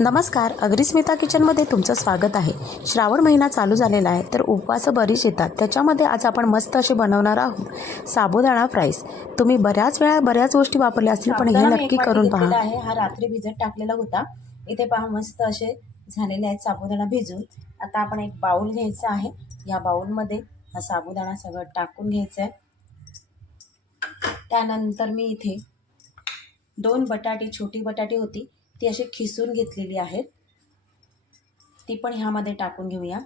नमस्कार अग्रिस्मिता किचनमध्ये तुमचं स्वागत आहे. श्रावण महिना चालू झालेला आहे तर उपवास बरीच येतात. त्याच्यामध्ये आज आपण मस्त असे बनवणार आहोत. साबुदाणा फ्राईज तुम्ही बऱ्याच वेळा बऱ्याच गोष्टी वापरल्या असतील पण हे नक्की करून पहा. आहे. हा रात्री भिजत टाकलेला होता. इथे पहा मस्त असे झालेले आहेत साबुदाणा भिजून. आता आपण एक बाऊल घ्यायचा आहे. या बाऊलमध्ये हा साबुदाणा सगळं टाकून घ्यायचा आहे. त्यानंतर मी इथे दोन बटाटे छोटी बटाटी होती. ती अशी खिसून घेतलेली आहेत. ती पण ह्यामध्ये टाकून घेऊया.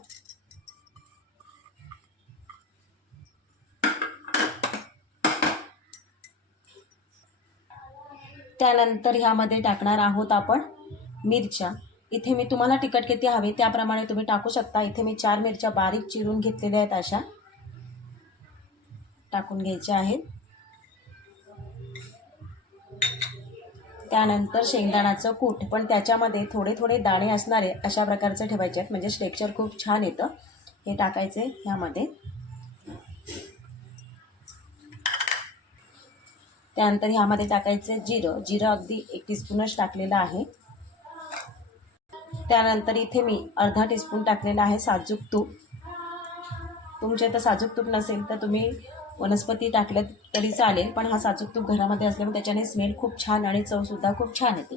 त्यानंतर ह्यामध्ये टाकणार आहोत आपण मिरच्या. इथे मी तुम्हाला तिखट किती हवे त्याप्रमाणे तुम्ही टाकू शकता. इथे मी चार मिरच्या बारीक चिरून घेतलेल्या आहेत अशा. टाकून घ्यायच्या आहेत. त्यानंतर शेंगदाण्याचं कूट पण त्याच्यामध्ये थोडे थोडे दाणे असणारे अशा प्रकारचे ठेवायचे आहेत. म्हणजे स्ट्रेक्चर खूप छान येतं. हे टाकायचे ह्यामध्ये. त्यानंतर ह्यामध्ये टाकायचे जिरं. जिरं अगदी एक टीस्पूनच टाकलेलं आहे. त्यानंतर इथे मी अर्धा टीस्पून टाकलेला आहे साजूक तूप. तुमच्या इथं साजूक तूप नसेल तर तुम्ही वनस्पती टाकल्या तरी चालेल पण हा साचूक तूप घरामध्ये असल्यामुळे त्याच्याने स्मेल खूप छान आणि चवसुद्धा खूप छान येते.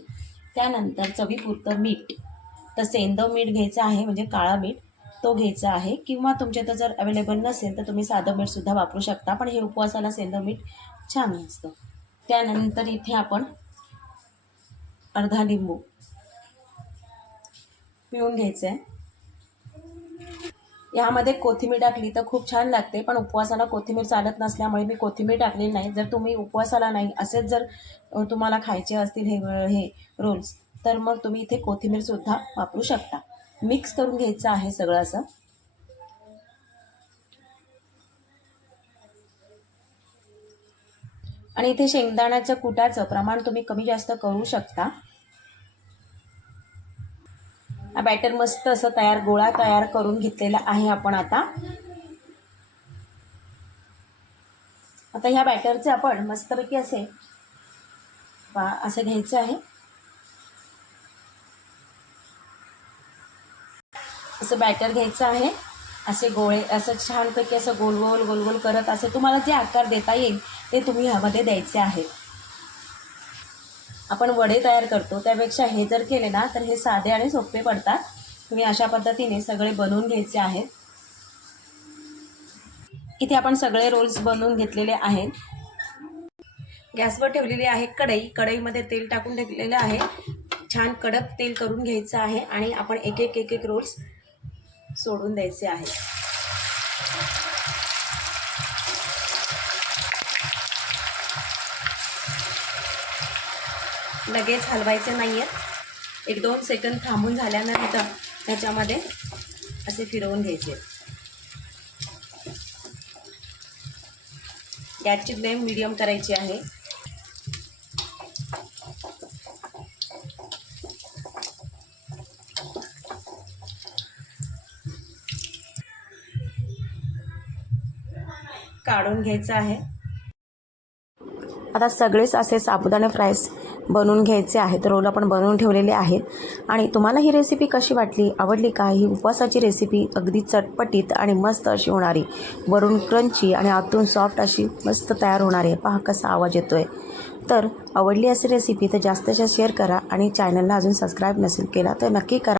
त्यानंतर चवीपुरतं मीठ. तर सेंदव मीठ घ्यायचं आहे म्हणजे काळा मीठ तो घ्यायचा आहे. किंवा तुमच्या तर जर अवेलेबल नसेल तर तुम्ही साधं मीठसुद्धा वापरू शकता पण हे उपवासाला सेंदव मीठ छान असतं. त्यानंतर इथे आपण अर्धा लिंबू पिळून घ्यायचं आहे यामध्ये कोथिंबीर टाकली तर खूप छान लागते पण उपवासाला कोथिंबीर चालत नसल्यामुळे मी कोथिंबीर टाकलेली नाही. जर तुम्ही उपवासाला नाही असेच जर तुम्हाला खायचे असतील हे हे रोल्स तर मग तुम्ही इथे कोथिंबीरसुद्धा वापरू शकता. मिक्स करून घ्यायचं आहे सगळं असं. आणि इथे शेंगदाण्याचं कुटाचं प्रमाण तुम्ही कमी जास्त करू शकता. हा बॅटर मस्त असं तयार गोळा तयार करून घेतलेला आहे आपण आता. आता ह्या बॅटरचे आपण मस्तपैकी असे पहा असं घ्यायचं आहे. असं बॅटर घ्यायचं आहे. असे गोळे असं छानपैकी असं गोल गोल गोल गोल करत असे तुम्हाला जे आकार देता येईल ते तुम्ही ह्यामध्ये द्यायचे आहेत. आपण वडे तयार करतो त्यापेक्षा हे जर केले ना तर हे साधे आणि सोपे पडतात. तुम्ही अशा पद्धतीने सगळे बनवून घ्यायचे आहेत. इथे आपण सगळे रोल्स बनवून घेतलेले आहेत. गॅसवर ठेवलेली आहे कढई. कढईमध्ये तेल टाकून ठेवलेलं आहे. छान कडक तेल करून घ्यायचं आहे आणि आपण एक एक एक एक रोल्स सोडून द्यायचे आहे लगेच हलवायचे नाही आहेत एक दोन सेकंद थांबून झाल्यानंतर त्याच्यामध्ये असे फिरवून घ्यायचे. गॅसची फ्लेम मिडियम करायची आहे. काढून घ्यायचं आहे. आता सगळेच असे साबुदाणे फ्राईज बनवून घ्यायचे आहेत. रोल आपण बनवून ठेवलेले आहेत. आणि तुम्हाला ही रेसिपी कशी वाटली? आवडली का? ही उपवासाची रेसिपी अगदी चटपटीत आणि मस्त अशी होणारी. वरून क्रंची आणि आतून सॉफ्ट अशी मस्त तयार होणारी. आहे पहा कसा आवाज येतो आहे तर आवडली अशी रेसिपी तर जास्त जास्त शेअर करा आणि चॅनलला अजून सबस्क्राईब नसेल केला तर नक्की करा.